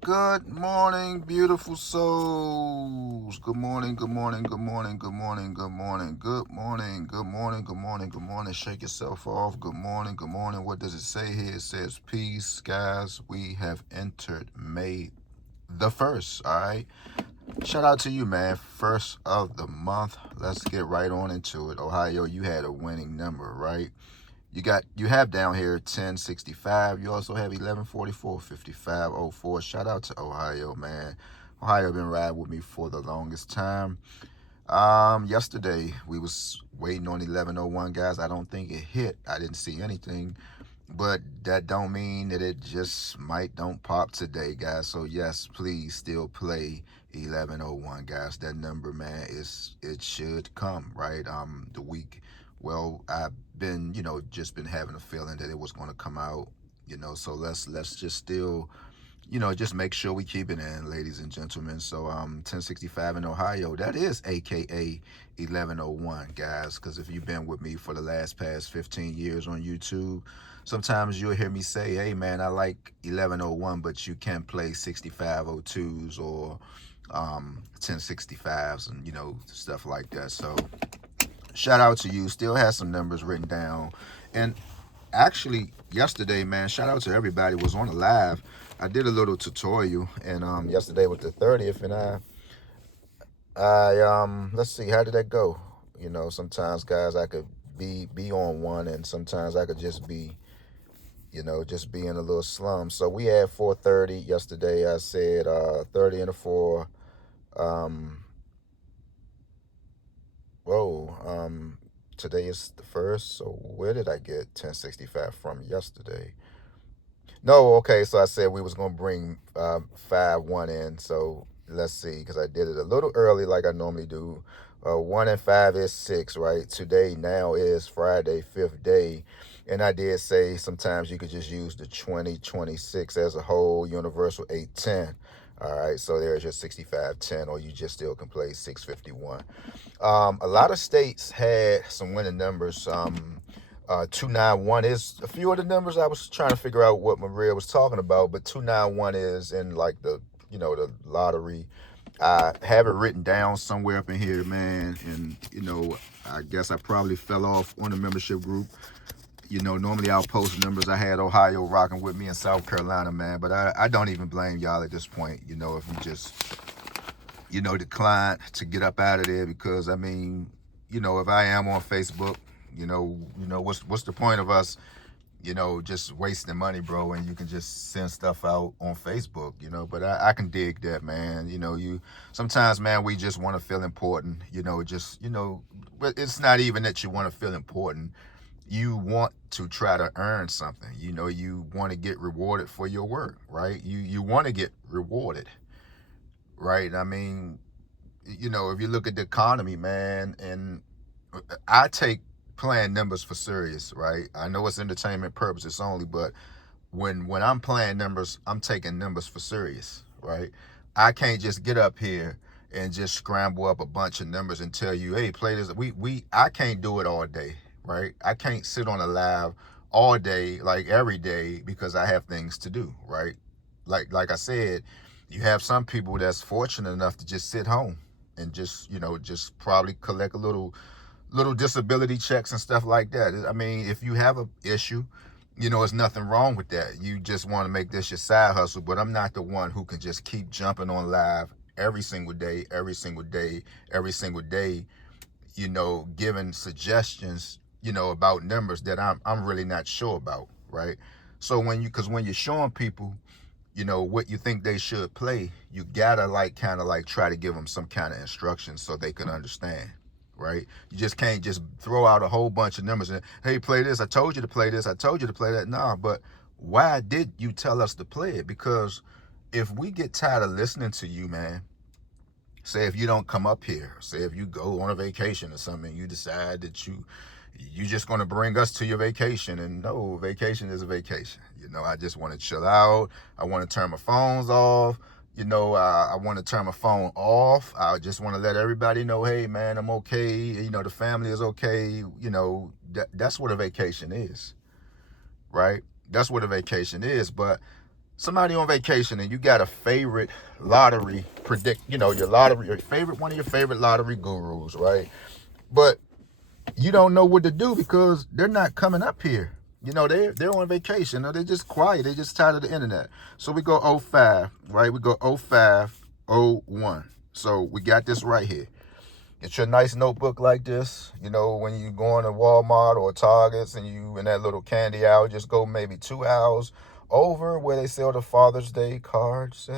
Good morning, beautiful souls. Good morning, good morning, good morning, good morning, good morning, good morning, good morning, good morning, good morning. Shake yourself off. Good morning, good morning. What does it say here? It says, peace, guys. We have entered May the 1st, all right? Shout out to you, man. First of the month. Let's get right on into it. Ohio, you had a winning number, right? You have down here 1065. You also have 1144, 5504. Shout out to Ohio, man. Ohio been riding with me for the longest time. Yesterday we was waiting on 1101, guys. I don't think it hit. I didn't see anything, but that don't mean that it just might don't pop today, guys. So yes, please still play 1101, guys. That number, man, is it should come right. The week. Well, I've been, just been having a feeling that it was going to come out. So let's just still, just make sure we keep it in, ladies and gentlemen. So 1065 in Ohio, that is AKA 1101, guys. Because if you've been with me for the past 15 years on YouTube, sometimes you'll hear me say, hey man, I like 1101, but you can't play 6502s or 1065s and stuff like that. So shout out to you. Still has some numbers written down. And actually yesterday, man, shout out to everybody was on the live. I did a little tutorial, and yesterday was the 30th, and I let's see, how did that go? Sometimes, guys, I could be on one, and sometimes I could just be, just be in a little slum. So we had 4:30 yesterday. I said 30 and a 4. Um, whoa. Today is the first. So where did I get 1065 from yesterday? No, okay. So I said we was gonna bring 5-1 in. So let's see, because I did it a little early, like I normally do. 1 and 5 is 6, right? Today now is Friday, fifth day, and I did say sometimes you could just use the 2026 as a whole, universal 810. All right, so there's your 6510, or you just still can play 651. A lot of states had some winning numbers. 291 is a few of the numbers. I was trying to figure out what Maria was talking about, but 291 is in like the lottery. I have it written down somewhere up in here, man. And I guess I probably fell off on the membership group. Normally I'll post numbers. I had Ohio rocking with me in South Carolina, man. But I don't even blame y'all at this point. If you just decline to get up out of there, because I mean, if I am on Facebook, what's the point of us, just wasting money, bro, and you can just send stuff out on Facebook, but I can dig that, man. You sometimes, man, we just want to feel important, but it's not even that you want to feel important. You want to try to earn something, you want to get rewarded for your work, right? You want to get rewarded, right? I mean, if you look at the economy, man, and I take playing numbers for serious, right? I know it's entertainment purposes only, but when I'm playing numbers, I'm taking numbers for serious, right? I can't just get up here and just scramble up a bunch of numbers and tell you, hey, play this. I can't do it all day, right? I can't sit on a live all day, like every day, because I have things to do, right? Like I said, you have some people that's fortunate enough to just sit home and just probably collect a little disability checks and stuff like that. I mean, if you have a issue, there's nothing wrong with that. You just want to make this your side hustle. But I'm not the one who can just keep jumping on live every single day, every single day, every single day, giving suggestions, about numbers that I'm really not sure about, right? So because when you're showing people, what you think they should play, you gotta like kind of like try to give them some kind of instructions so they can understand, right? You just can't just throw out a whole bunch of numbers and, hey, play this, I told you to play this, I told you to play that. Nah, but why did you tell us to play it? Because if we get tired of listening to you, man, say if you don't come up here, say if you go on a vacation or something, you decide that you just going to bring us to your vacation, and no, vacation is a vacation. I just want to chill out. I want to turn my phones off. I want to turn my phone off. I just want to let everybody know, hey man, I'm okay. The family is okay. That's what a vacation is, right? That's what a vacation is. But somebody on vacation and you got a favorite lottery your favorite, one of your favorite lottery gurus, right? But you don't know what to do because they're not coming up here. They're on vacation, or they're just quiet. They just tired of the internet. So we go '05, right? We go '05, '01. So we got this right here. Get your nice notebook like this. When you going to Walmart or Targets and you in that little candy aisle, just go maybe 2 hours over where they sell the Father's Day cards.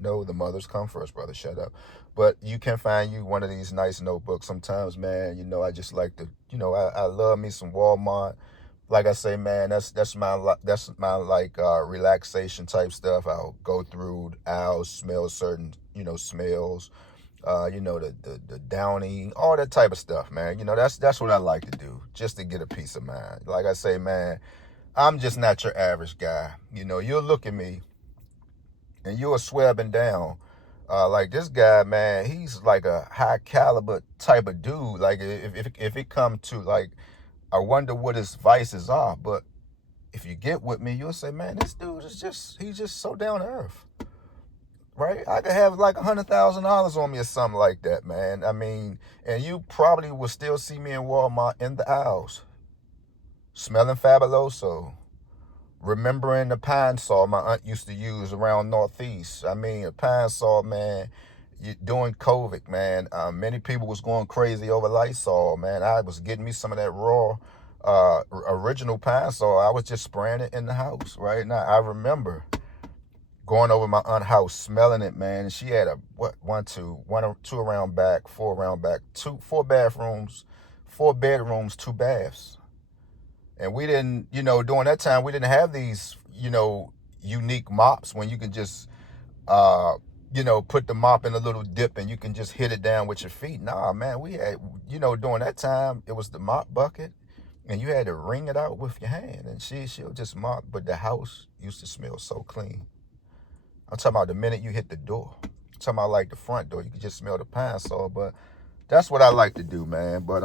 No, the mothers come first, brother. Shut up. But you can find you one of these nice notebooks. Sometimes, man, I just like to, I love me some Walmart. Like I say, man, that's my like relaxation type stuff. I'll go through aisles, smell certain, smells. The downy, all that type of stuff, man. That's what I like to do, just to get a peace of mind. Like I say, man, I'm just not your average guy. You'll look at me and you'll swear up and down. Like this guy, man, he's like a high caliber type of dude. Like if it come to like, I wonder what his vices are. But if you get with me, you'll say, man, this dude he's just so down to earth. Right? I could have like $100,000 on me or something like that, man. I mean, and you probably will still see me in Walmart in the aisles, smelling fabuloso, remembering the Pine Sol my aunt used to use around Northeast. I mean, a Pine Sol, man, during COVID, man, many people was going crazy over Lysol, man. I was getting me some of that raw, original Pine Sol. I was just spraying it in the house, right? Now, I remember going over my aunt's house, smelling it, man. And she had two around back, four around back, four bathrooms, 4 bedrooms, 2 baths. And we didn't, during that time, we didn't have these, unique mops when you can just, put the mop in a little dip and you can just hit it down with your feet. Nah, man, we had, during that time, it was the mop bucket and you had to wring it out with your hand. And she'll just mop, but the house used to smell so clean. I'm talking about the minute you hit the door. I'm talking about like the front door. You can just smell the Pine Sol. But that's what I like to do, man. But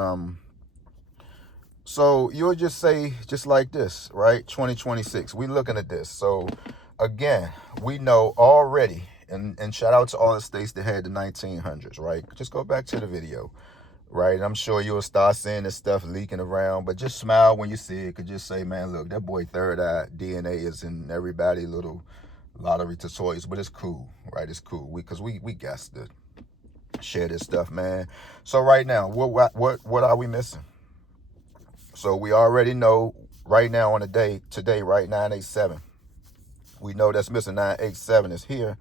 so you'll just say just like this, right? 2026. We looking at this. So again, we know already, and shout out to all the states that had the 1900s, right? Just go back to the video, right? I'm sure you'll start seeing this stuff leaking around, but just smile when you see it. Could just say, man, look, that boy Third Eye DNA is in everybody little lottery to toys, but it's cool, right? It's cool because we got to share this stuff, man. So right now, what are we missing? So we already know right now on the day today, right, 987. We know that's missing. 987 is here.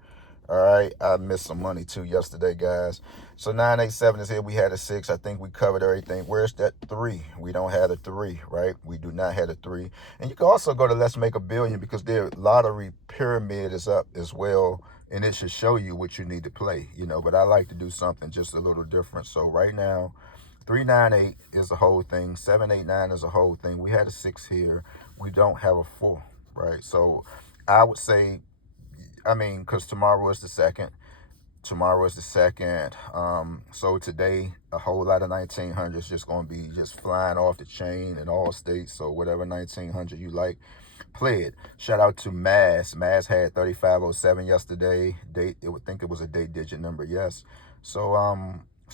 All right, I missed some money too yesterday, guys. So 987 is here. We had a 6. I think we covered everything. Where's that 3? We don't have a 3, right? We do not have a 3. And you can also go to Let's Make a Billion because their lottery pyramid is up as well. And it should show you what you need to play, But I like to do something just a little different. So right now, 398 is the whole thing. 789 is a whole thing. We had a 6 here. We don't have a 4, right? So I would say, because tomorrow is the 2nd. Tomorrow is the 2nd. So today, a whole lot of 1900s just going to be just flying off the chain in all states. So whatever 1900 you like, play it. Shout out to Maz. Maz had 3507 yesterday. I would think it was a date digit number. Yes. So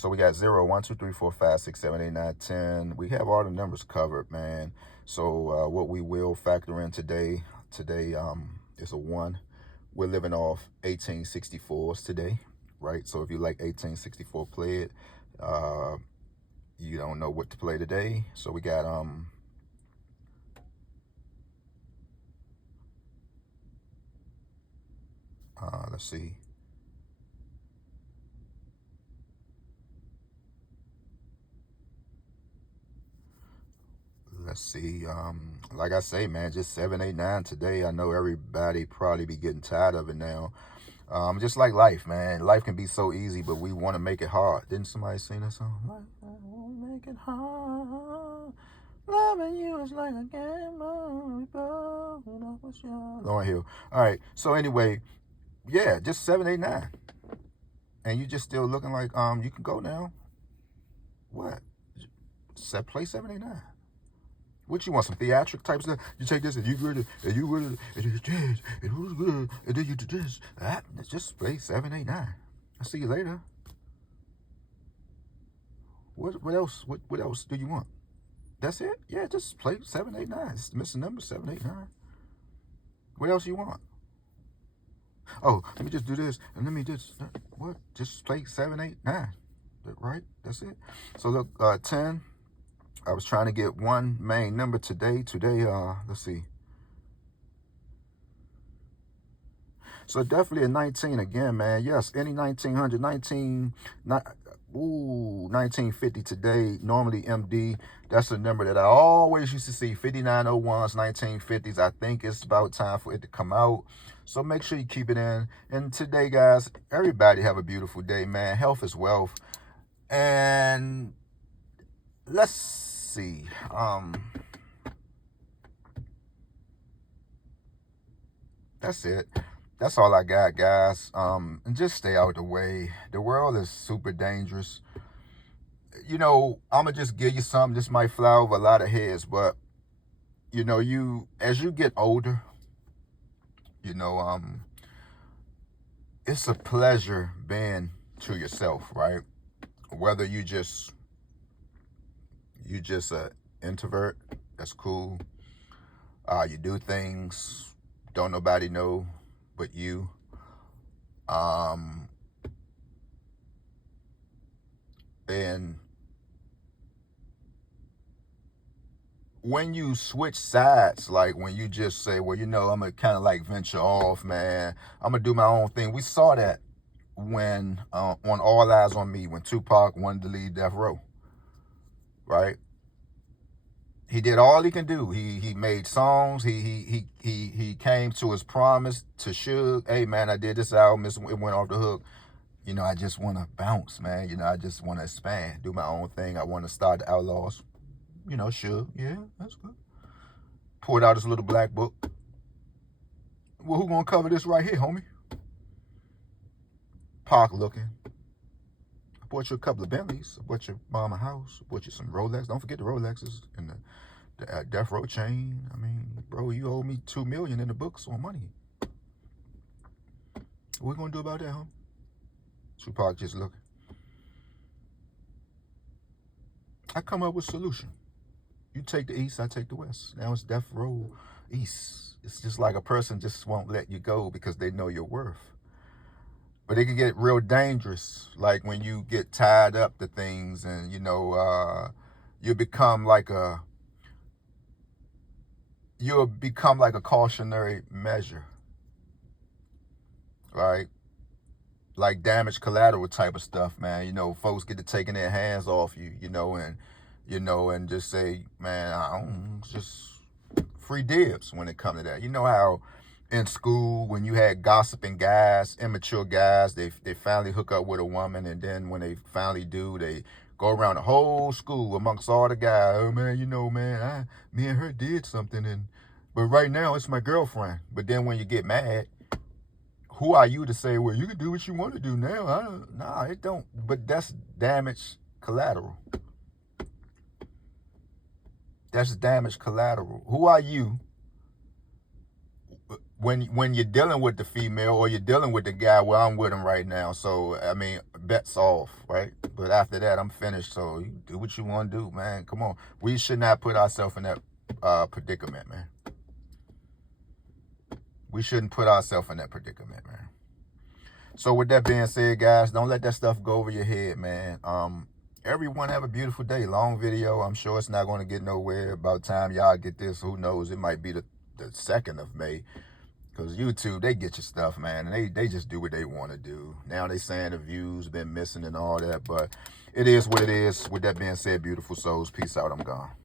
we got 0, 1, 2, 3, 4, 5, 6, 7, 8, 9, 10. We have all the numbers covered, man. So what we will factor in today is a 1. We're living off 1864s today, right? So if you like 1864, play it. You don't know what to play today. So we got let's see. Let's see. Like I say, man, just 7, 8, 9 today. I know everybody probably be getting tired of it now. Just like life, man. Life can be so easy, but we want to make it hard. Didn't somebody sing that song? Life won't make it hard. Loving you is like a game. Lauryn Hill. All right. So anyway, yeah, just 7, 8, 9, and you just still looking like you can go now. What? Play 7, 8, 9. What you want, some theatric type stuff? You take this and you good, and you good, and you this, and it was good, and then you do this. Just play 7, 8, 9. I'll see you later. What else? What else do you want? That's it? Yeah, just play 7, 8, 9. It's the missing number, 7, 8, 9. What else you want? Oh, let me just do this, and let me just, what? Just play 7, 8, 9. Right? That's it. So look, 10. I was trying to get one main number today. Let's see. So definitely a 19 again, man. Yes, any 1900, 1950 today. Normally MD. That's a number that I always used to see. 5901s, 1950s. I think it's about time for it to come out. So make sure you keep it in. And today, guys, everybody have a beautiful day, man. Health is wealth. And let's see. That's it. That's all I got, guys. And just stay out the way. The world is super dangerous. You know, I'm gonna just give you something. This might fly over a lot of heads, but you know, as you get older, you know, it's a pleasure being to yourself, right? Whether you just an introvert, that's cool. You do things don't nobody know but you. And when you switch sides, like when you just say, well, you know, I'm gonna kind of like venture off, man. I'm gonna do my own thing. We saw that when on All Eyes on Me, when Tupac wanted to leave Death Row, right? He did all he can do. He made songs. He came to his promise to Suge. Hey man, I did this album. It went off the hook. You know, I just want to bounce, man. You know, I just want to expand, do my own thing. I want to start the Outlaws. You know, Suge. Yeah, that's good. Pulled out his little black book. Well, who gonna cover this right here, homie? Park looking. I bought you a couple of Bentleys. I bought your mom a house. I bought you some Rolex. Don't forget the Rolexes and the Death Row chain. I mean, bro, you owe me $2 million in the books on money. What we gonna do about that, huh? Tupac just looking. I come up with a solution. You take the East, I take the West. Now it's Death Row East. It's just like a person just won't let you go because they know your worth. But it can get real dangerous, like when you get tied up to things and, you know, you'll become like a cautionary measure, right? Like damage collateral type of stuff, man. You know, folks get to taking their hands off you, you know, and just say, man, just free dibs when it comes to that. You know how in school, when you had gossiping guys, immature guys, they finally hook up with a woman, and then when they finally do, they go around the whole school amongst all the guys. Oh man, you know, man, me and her did something, but right now it's my girlfriend. But then when you get mad, who are you to say, well, you can do what you want to do now? Nah, it don't. But that's damage collateral. That's damage collateral. Who are you when you're dealing with the female or you're dealing with the guy? Well, I'm with him right now, so I mean, bets off, right? But after that, I'm finished. So you do what you want to do, man. Come on, we should not put ourselves in that predicament, man. We shouldn't put ourselves in that predicament, man. So with that being said, guys, don't let that stuff go over your head, man. Everyone have a beautiful day. Long video. I'm sure it's not going to get nowhere. About time y'all get this, who knows? It might be the 2nd of May. Because YouTube, they get your stuff, man. And they just do what they want to do. Now they saying the views been missing and all that. But it is what it is. With that being said, beautiful souls, peace out. I'm gone.